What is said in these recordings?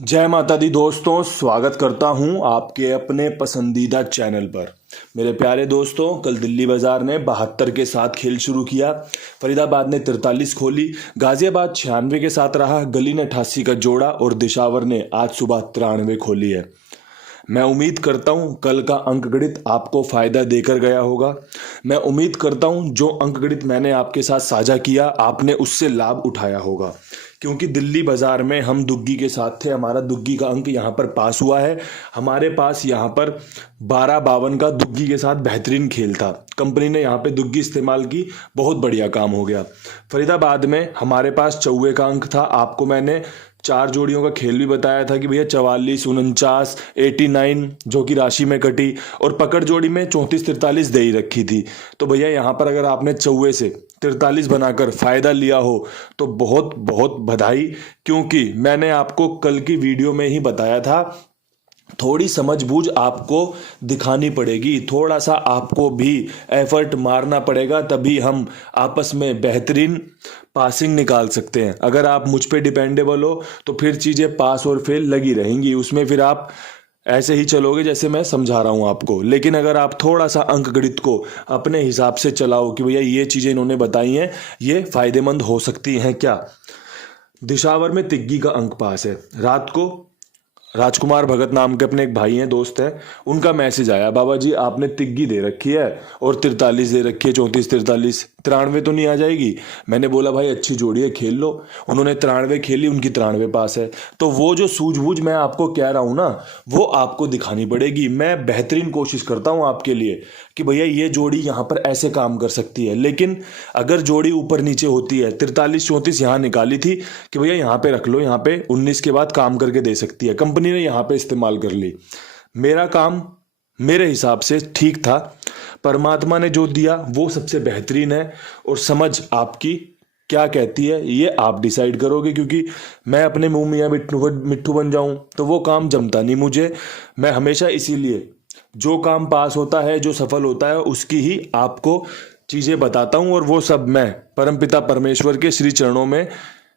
जय माता दी दोस्तों, स्वागत करता हूं आपके अपने पसंदीदा चैनल पर। मेरे प्यारे दोस्तों, कल दिल्ली बाजार ने 72 के साथ खेल शुरू किया, फरीदाबाद ने 43 खोली, गाजियाबाद 96 के साथ रहा, गली ने 88 का जोड़ा और दिशावर ने आज सुबह 93 खोली है। मैं उम्मीद करता हूं कल का अंकगणित आपको फायदा देकर गया होगा। मैं उम्मीद करता हूं जो अंकगणित मैंने आपके साथ साझा किया आपने उससे लाभ उठाया होगा, क्योंकि दिल्ली बाजार में हम दुग्गी के साथ थे। हमारा दुग्गी का अंक यहाँ पर पास हुआ है। हमारे पास यहाँ पर 12-52 का दुग्गी के साथ बेहतरीन खेल था। कंपनी ने यहाँ पे दुग्गी इस्तेमाल की, बहुत बढ़िया काम हो गया। फरीदाबाद में हमारे पास 54 का अंक था। आपको मैंने 4 जोड़ियों का खेल भी बताया था कि भैया 44, 49, 89 जो कि राशि में कटी, और पकड़ जोड़ी में 34-43 दे ही रखी थी। तो भैया यहाँ पर अगर आपने 54 से 43 बनाकर फायदा लिया हो तो बहुत बहुत बधाई, क्योंकि मैंने आपको कल की वीडियो में ही बताया था थोड़ी समझबूझ आपको दिखानी पड़ेगी, थोड़ा सा आपको भी एफर्ट मारना पड़ेगा, तभी हम आपस में बेहतरीन पासिंग निकाल सकते हैं। अगर आप मुझ पे डिपेंडेबल हो तो फिर चीज़ें पास और फेल लगी रहेंगी, उसमें फिर आप ऐसे ही चलोगे जैसे मैं समझा रहा हूं आपको। लेकिन अगर आप थोड़ा सा अंकगणित को अपने हिसाब से चलाओ कि भैया ये चीज़ें इन्होंने बताई हैं, ये फायदेमंद हो सकती हैं क्या। दिशावर में तिग्गी का अंक पास है। रात को राजकुमार भगत नाम के अपने एक भाई हैं, दोस्त हैं, उनका मैसेज आया, बाबा जी आपने तिग्गी दे रखी है और 43 दे रखी है, 34-43, 93 तो नहीं आ जाएगी। मैंने बोला भाई अच्छी जोड़ी है, खेल लो। उन्होंने 93 खेली, उनकी 93 पास है। तो वो जो सूझबूझ मैं आपको कह रहा हूँ ना, वो आपको दिखानी पड़ेगी। मैं बेहतरीन कोशिश करता हूँ आपके लिए कि भैया ये जोड़ी यहाँ पर ऐसे काम कर सकती है। लेकिन अगर जोड़ी ऊपर नीचे होती है, 43-34 यहाँ निकाली थी कि भैया यहाँ पे रख लो, यहाँ पे 19 के बाद काम करके दे सकती है, कंपनी ने यहाँ पे इस्तेमाल कर ली। मेरा काम मेरे हिसाब से ठीक था, परमात्मा ने जो दिया वो सबसे बेहतरीन है, और समझ आपकी क्या कहती है ये आप डिसाइड करोगे, क्योंकि मैं अपने मुंह मियाँ मिट्ठू बन जाऊं तो वो काम जमता नहीं मुझे। मैं हमेशा इसीलिए जो काम पास होता है, जो सफल होता है, उसकी ही आपको चीज़ें बताता हूँ, और वो सब मैं परमपिता परमेश्वर के श्री चरणों में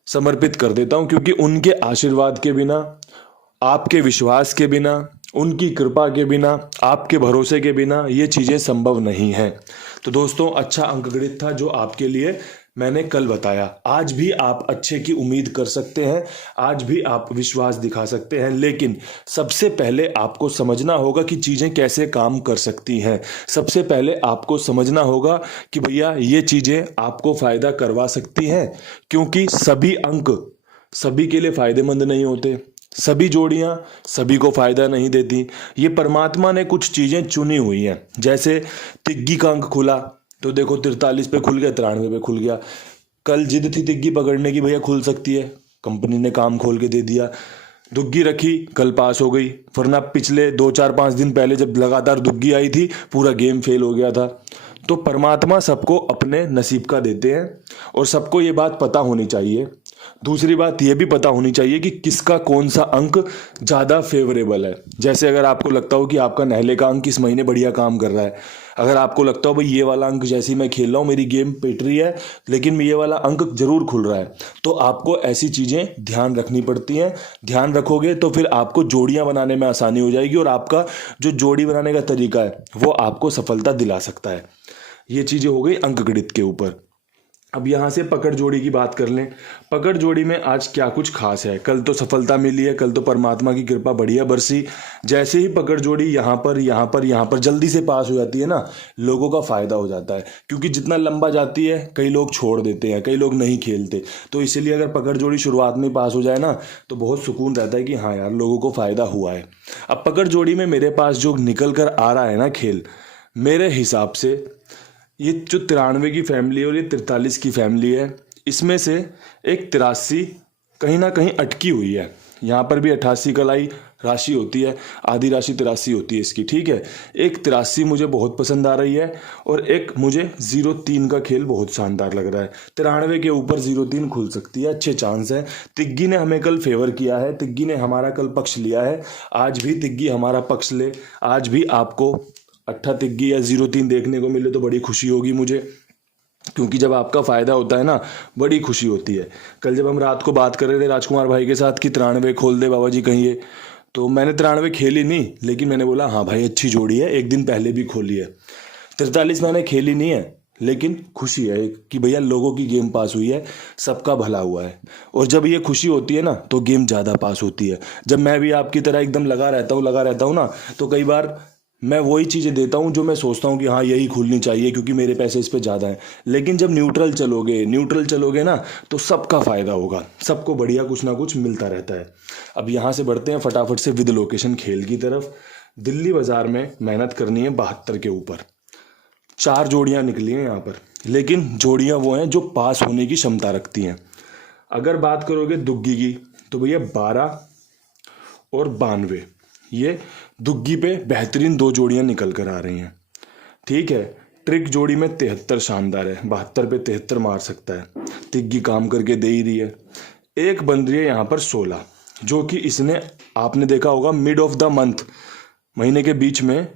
समर्पित कर देता हूँ, क्योंकि उनके आशीर्वाद के बिना, आपके विश्वास के बिना, उनकी कृपा के बिना, आपके भरोसे के बिना ये चीज़ें संभव नहीं हैं। तो दोस्तों, अच्छा अंकगणित था जो आपके लिए मैंने कल बताया। आज भी आप अच्छे की उम्मीद कर सकते हैं, आज भी आप विश्वास दिखा सकते हैं, लेकिन सबसे पहले आपको समझना होगा कि चीज़ें कैसे काम कर सकती हैं। सबसे पहले आपको समझना होगा कि भैया ये चीज़ें आपको फ़ायदा करवा सकती हैं, क्योंकि सभी अंक सभी के लिए फ़ायदेमंद नहीं होते, सभी जोड़ियां सभी को फायदा नहीं देती। ये परमात्मा ने कुछ चीजें चुनी हुई हैं। जैसे तिग्गी का अंक खुला तो देखो 43 पे खुल गया, 93 पे खुल गया। कल जिद थी तिग्गी पकड़ने की, भैया खुल सकती है, कंपनी ने काम खोल के दे दिया। दुग्गी रखी, कल पास हो गई, वरना पिछले 2-4-5 दिन पहले जब लगातार दुग्गी आई थी पूरा गेम फेल हो गया था। तो परमात्मा सबको अपने नसीब का देते हैं, और सबको ये बात पता होनी चाहिए। दूसरी बात यह भी पता होनी चाहिए कि किसका कौन सा अंक ज़्यादा फेवरेबल है। जैसे अगर आपको लगता हो कि आपका नहले का अंक इस महीने बढ़िया काम कर रहा है, अगर आपको लगता हो भाई ये वाला अंक जैसे ही मैं खेल रहा हूँ मेरी गेम पिट रही है, लेकिन ये वाला अंक जरूर खुल रहा है, तो आपको ऐसी चीज़ें ध्यान रखनी पड़ती हैं। ध्यान रखोगे तो फिर आपको जोड़ियाँ बनाने में आसानी हो जाएगी, और आपका जो जोड़ी बनाने का तरीका है वो आपको सफलता दिला सकता है। ये चीज़ें हो गई अंकगणित के ऊपर। अब यहाँ से पकड़ जोड़ी की बात कर लें। पकड़ जोड़ी में आज क्या कुछ खास है। कल तो सफलता मिली है, कल तो परमात्मा की कृपा बढ़िया बरसी। जैसे ही पकड़ जोड़ी यहाँ पर जल्दी से पास हो जाती है ना, लोगों का फायदा हो जाता है, क्योंकि जितना लंबा जाती है कई लोग छोड़ देते हैं, कई लोग नहीं खेलते। तो इसीलिए अगर पकड़ जोड़ी शुरुआत में पास हो जाए ना तो बहुत सुकून रहता है कि हाँ यार लोगों को फायदा हुआ है। अब पकड़ जोड़ी में मेरे पास जो निकल कर आ रहा है ना खेल, मेरे हिसाब से ये जो 93 की फैमिली है और ये 43 की फैमिली है, इसमें से एक 83 कहीं ना कहीं अटकी हुई है। यहाँ पर भी 88 कलाई राशि होती है, आधी राशि 83 होती है इसकी, ठीक है। एक 83 मुझे बहुत पसंद आ रही है, और एक मुझे 03 का खेल बहुत शानदार लग रहा है। 93 के ऊपर 03 खुल सकती है, अच्छे चांस है। तिग्गी ने हमें कल फेवर किया है, तिग्गी ने हमारा कल पक्ष लिया है। आज भी तिग्गी हमारा पक्ष ले, आज भी आपको 8 तिग्गी या 03 देखने को मिले तो बड़ी खुशी होगी मुझे। क्योंकि जब आपका फ़ायदा होता है ना, बड़ी खुशी होती है। कल जब हम रात को बात कर रहे थे राजकुमार भाई के साथ कि 93 खोल दे बाबा जी कहिए, तो मैंने 93 खेली नहीं, लेकिन मैंने बोला हाँ भाई अच्छी जोड़ी है, एक दिन पहले भी खोली है। 43 मैंने खेली नहीं है, लेकिन खुशी है कि भैया लोगों की गेम पास हुई है, सबका भला हुआ है। और जब ये खुशी होती है ना तो गेम ज़्यादा पास होती है। जब मैं भी आपकी तरह एकदम लगा रहता हूँ ना, तो कई बार मैं वही चीज़ें देता हूँ जो मैं सोचता हूँ कि हाँ यही खुलनी चाहिए क्योंकि मेरे पैसे इस पे ज़्यादा हैं। लेकिन जब न्यूट्रल चलोगे ना, तो सबका फ़ायदा होगा, सबको बढ़िया कुछ ना कुछ मिलता रहता है। अब यहाँ से बढ़ते हैं फटाफट से विद लोकेशन खेल की तरफ। दिल्ली बाज़ार में मेहनत करनी है 72 के ऊपर। 4 जोड़ियाँ निकली हैं यहाँ पर, लेकिन जोड़ियाँ वो हैं जो पास होने की क्षमता रखती हैं। अगर बात करोगे दुग्गी की, तो भैया 12 और 92, ये दुग्गी पे बेहतरीन 2 जोड़ियाँ निकल कर आ रही हैं। ठीक है, ट्रिक जोड़ी में 73 शानदार है, 72 पे 73 मार सकता है, तिग्गी काम करके दे ही रही है। एक बन रही है यहाँ पर 16, जो कि इसने आपने देखा होगा मिड ऑफ द मंथ, महीने के बीच में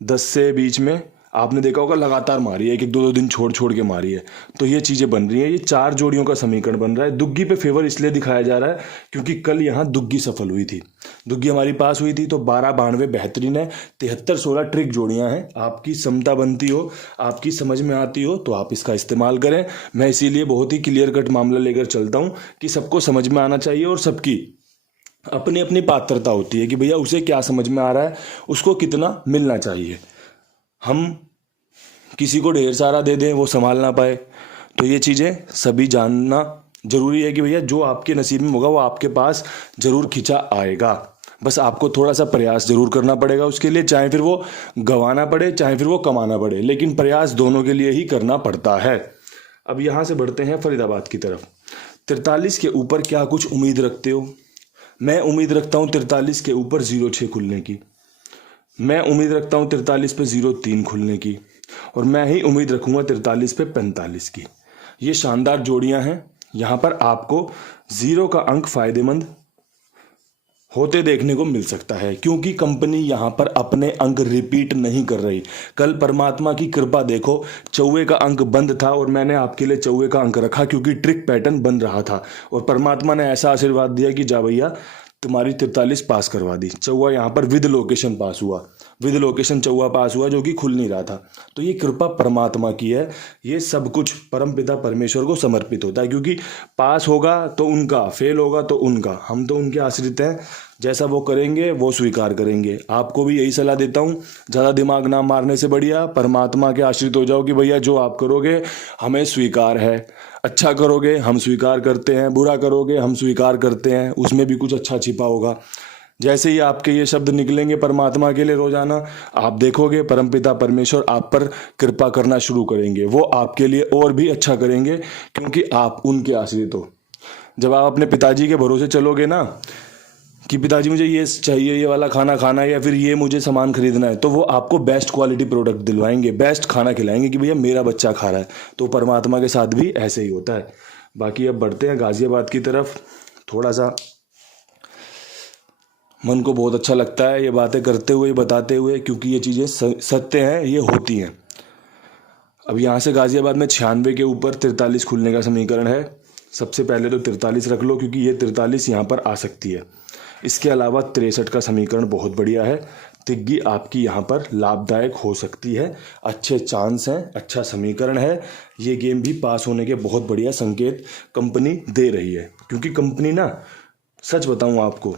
10 से बीच में आपने देखा होगा लगातार मारी है, एक एक दो दिन छोड़ के मारी है। तो ये चीज़ें बन रही हैं, ये 4 जोड़ियों का समीकरण बन रहा है। दुग्गी पे फेवर इसलिए दिखाया जा रहा है क्योंकि कल यहाँ दुग्गी सफल हुई थी, दुग्गी हमारी पास हुई थी, तो 12-92 बेहतरीन है, 73-16 ट्रिक जोड़ियाँ हैं। आपकी क्षमता बनती हो, आपकी समझ में आती हो तो आप इसका इस्तेमाल करें। मैं इसीलिए बहुत ही क्लियर कट मामला लेकर चलता हूँ कि सबको समझ में आना चाहिए और सबकी अपनी अपनी पात्रता होती है कि भैया उसे क्या समझ में आ रहा है, उसको कितना मिलना चाहिए। हम किसी को ढेर सारा दे दें वो संभाल ना पाए, तो ये चीज़ें सभी जानना जरूरी है कि भैया जो आपके नसीब में होगा वो आपके पास जरूर खिंचा आएगा। बस आपको थोड़ा सा प्रयास जरूर करना पड़ेगा उसके लिए, चाहे फिर वो गंवाना पड़े चाहे फिर वो कमाना पड़े, लेकिन प्रयास दोनों के लिए ही करना पड़ता है। अब यहाँ से बढ़ते हैं फरीदाबाद की तरफ। 43 के ऊपर क्या कुछ उम्मीद रखते हो? मैं उम्मीद रखता हूँ 43 के ऊपर 0-6 खुलने की, मैं उम्मीद रखता हूँ 43 पे 0-3 खुलने की, और मैं ही उम्मीद रखूंगा 43 पे 45 की। ये शानदार जोड़ियां हैं। यहाँ पर आपको 0 का अंक फायदेमंद होते देखने को मिल सकता है, क्योंकि कंपनी यहाँ पर अपने अंक रिपीट नहीं कर रही। कल परमात्मा की कृपा देखो, चौवे का अंक बंद था और मैंने आपके लिए चौवे का अंक रखा क्योंकि ट्रिक पैटर्न बन रहा था, और परमात्मा ने ऐसा आशीर्वाद दिया कि जा भैया तुम्हारी 43 पास करवा दी। चौवा यहाँ पर विद लोकेशन पास हुआ, विद लोकेशन चौवा पास हुआ जो कि खुल नहीं रहा था। तो ये कृपा परमात्मा की है, ये सब कुछ परमपिता परमेश्वर को समर्पित होता है, क्योंकि पास होगा तो उनका, फेल होगा तो उनका, हम तो उनके आश्रित हैं। जैसा वो करेंगे वो स्वीकार करेंगे। आपको भी यही सलाह देता हूँ, ज़्यादा दिमाग ना मारने से बढ़िया परमात्मा के आश्रित हो जाओ कि भैया जो आप करोगे हमें स्वीकार है। अच्छा करोगे हम स्वीकार करते हैं, बुरा करोगे हम स्वीकार करते हैं, उसमें भी कुछ अच्छा छिपा होगा। जैसे ही आपके ये शब्द निकलेंगे परमात्मा के लिए रोजाना, आप देखोगे परमपिता परमेश्वर आप पर कृपा करना शुरू करेंगे। वो आपके लिए और भी अच्छा करेंगे क्योंकि आप उनके आश्रित हो। जब आप अपने पिताजी के भरोसे चलोगे ना कि पिताजी मुझे ये चाहिए, ये वाला खाना खाना है, या फिर ये मुझे सामान खरीदना है, तो वो आपको बेस्ट क्वालिटी प्रोडक्ट दिलवाएंगे, बेस्ट खाना खिलाएंगे कि भैया मेरा बच्चा खा रहा है। तो परमात्मा के साथ भी ऐसे ही होता है। बाकी अब बढ़ते हैं गाजियाबाद की तरफ। थोड़ा सा मन को बहुत अच्छा लगता है ये बातें करते हुए, बताते हुए, क्योंकि ये चीज़ें सत्य हैं, ये होती हैं। अब यहाँ से गाजियाबाद में 96 के ऊपर 43 खुलने का समीकरण है। सबसे पहले तो 43 रख लो क्योंकि ये 43 यहाँ पर आ सकती है। इसके अलावा 63 का समीकरण बहुत बढ़िया है। तिग्गी आपकी यहाँ पर लाभदायक हो सकती है, अच्छे चांस हैं, अच्छा समीकरण है। ये गेम भी पास होने के बहुत बढ़िया संकेत कंपनी दे रही है, क्योंकि कंपनी ना, सच बताऊँ आपको,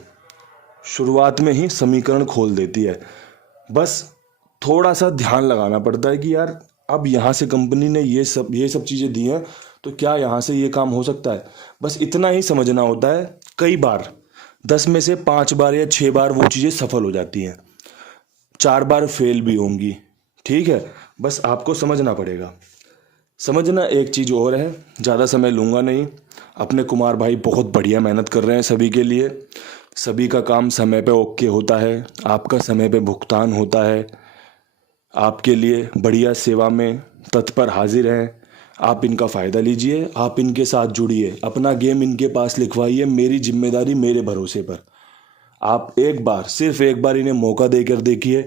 शुरुआत में ही समीकरण खोल देती है। बस थोड़ा सा ध्यान लगाना पड़ता है कि यार अब यहाँ से कंपनी ने ये सब चीज़ें दी हैं, तो क्या यहाँ से ये काम हो सकता है। बस इतना ही समझना होता है। कई बार 10 में से 5 बार या 6 बार वो चीज़ें सफल हो जाती हैं, 4 बार फेल भी होंगी। ठीक है, बस आपको समझना पड़ेगा। समझना एक चीज़ और है, ज़्यादा समय लूँगा नहीं। अपने कुमार भाई बहुत बढ़िया मेहनत कर रहे हैं सभी के लिए, सभी का काम समय पे ओके होता है, आपका समय पे भुगतान होता है, आपके लिए बढ़िया सेवा में तत्पर हाजिर हैं। आप इनका फ़ायदा लीजिए, आप इनके साथ जुड़िए, अपना गेम इनके पास लिखवाइए, मेरी जिम्मेदारी मेरे भरोसे पर। आप एक बार, सिर्फ एक बार इन्हें मौका देकर देखिए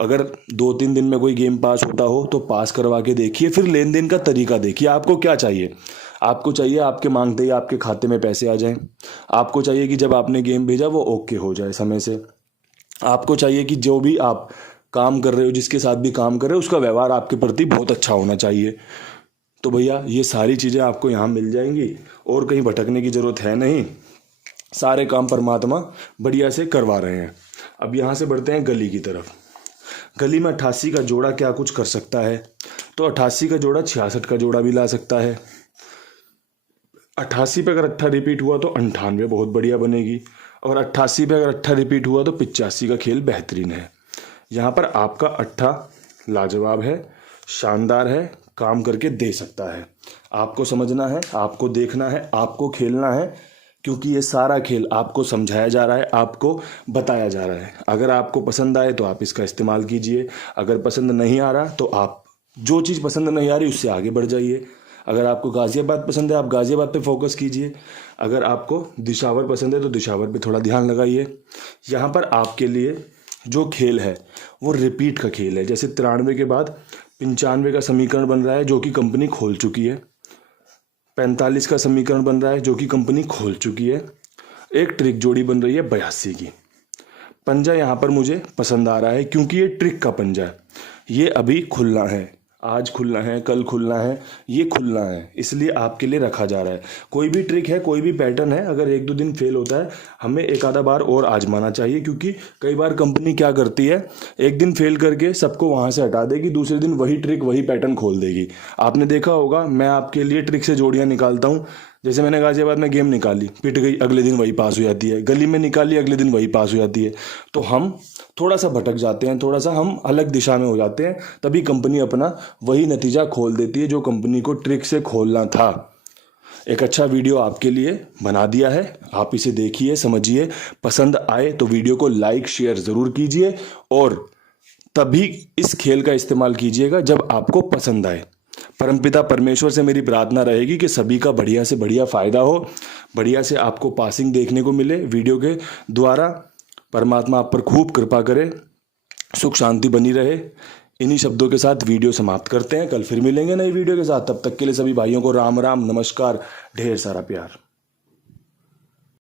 अगर 2-3 दिन में कोई गेम पास होता हो तो पास करवा के देखिए, फिर लेन देन का तरीका देखिए। आपको क्या चाहिए? आपको चाहिए आपके मांगते ही आपके खाते में पैसे आ जाएं। आपको चाहिए कि जब आपने गेम भेजा वो ओके हो जाए समय से। आपको चाहिए कि जो भी आप काम कर रहे हो, जिसके साथ भी काम कर रहे हो, उसका व्यवहार आपके प्रति बहुत अच्छा होना चाहिए। तो भैया ये सारी चीज़ें आपको यहाँ मिल जाएंगी और कहीं भटकने की ज़रूरत है नहीं। सारे काम परमात्मा बढ़िया से करवा रहे हैं। अब यहाँ से बढ़ते हैं गली की तरफ। गली में 88 का जोड़ा क्या कुछ कर सकता है? तो 88 का जोड़ा 66 का जोड़ा भी ला सकता है। 88 पे अगर 8 रिपीट हुआ तो 98 बहुत बढ़िया बनेगी, और 88 पे अगर 8 रिपीट हुआ तो 85 का खेल बेहतरीन है। यहाँ पर आपका 8 लाजवाब है, शानदार है, काम करके दे सकता है। आपको समझना है, आपको देखना है, आपको खेलना है, क्योंकि ये सारा खेल आपको समझाया जा रहा है, आपको बताया जा रहा है। अगर आपको पसंद आए तो आप इसका इस्तेमाल कीजिए, अगर पसंद नहीं आ रहा तो आप जो चीज़ पसंद नहीं आ रही उससे आगे बढ़ जाइए। अगर आपको गाज़ियाबाद पसंद है आप गाज़ियाबाद पे फोकस कीजिए, अगर आपको दिशावर पसंद है तो दिशावर पे थोड़ा ध्यान लगाइए। यहाँ पर आपके लिए जो खेल है वो रिपीट का खेल है। जैसे 93 के बाद 95 का समीकरण बन रहा है जो कि कंपनी खोल चुकी है, 45 का समीकरण बन रहा है जो कि कंपनी खोल चुकी है, एक ट्रिक जोड़ी बन रही है 82 की। पंजा यहाँ पर मुझे पसंद आ रहा है क्योंकि ये ट्रिक का पंजा है, ये अभी खुलना है, आज खुलना है, कल खुलना है, ये खुलना है, इसलिए आपके लिए रखा जा रहा है। कोई भी ट्रिक है, कोई भी पैटर्न है, अगर 1-2 दिन फेल होता है हमें एक आधा बार और आजमाना चाहिए, क्योंकि कई बार कंपनी क्या करती है, एक दिन फेल करके सबको वहाँ से हटा देगी, दूसरे दिन वही ट्रिक वही पैटर्न खोल देगी। आपने देखा होगा, मैं आपके लिए ट्रिक से जोड़ियाँ निकालता हूँ। जैसे मैंने गाजियाबाद में गेम निकाली, पिट गई, अगले दिन वही पास हो जाती है। गली में निकाली, अगले दिन वही पास हो जाती है। तो हम थोड़ा सा भटक जाते हैं, थोड़ा सा हम अलग दिशा में हो जाते हैं, तभी कंपनी अपना वही नतीजा खोल देती है जो कंपनी को ट्रिक से खोलना था। एक अच्छा वीडियो आपके लिए बना दिया है, आप इसे देखिए, समझिए, पसंद आए तो वीडियो को लाइक शेयर ज़रूर कीजिए, और तभी इस खेल का इस्तेमाल कीजिएगा जब आपको पसंद आए। परमपिता परमेश्वर से मेरी प्रार्थना रहेगी कि सभी का बढ़िया से बढ़िया फ़ायदा हो, बढ़िया से आपको पासिंग देखने को मिले वीडियो के द्वारा। परमात्मा आप पर खूब कृपा करे, सुख शांति बनी रहे। इन्हीं शब्दों के साथ वीडियो समाप्त करते हैं। कल फिर मिलेंगे नई वीडियो के साथ। तब तक के लिए सभी भाइयों को राम राम, नमस्कार, ढेर सारा प्यार।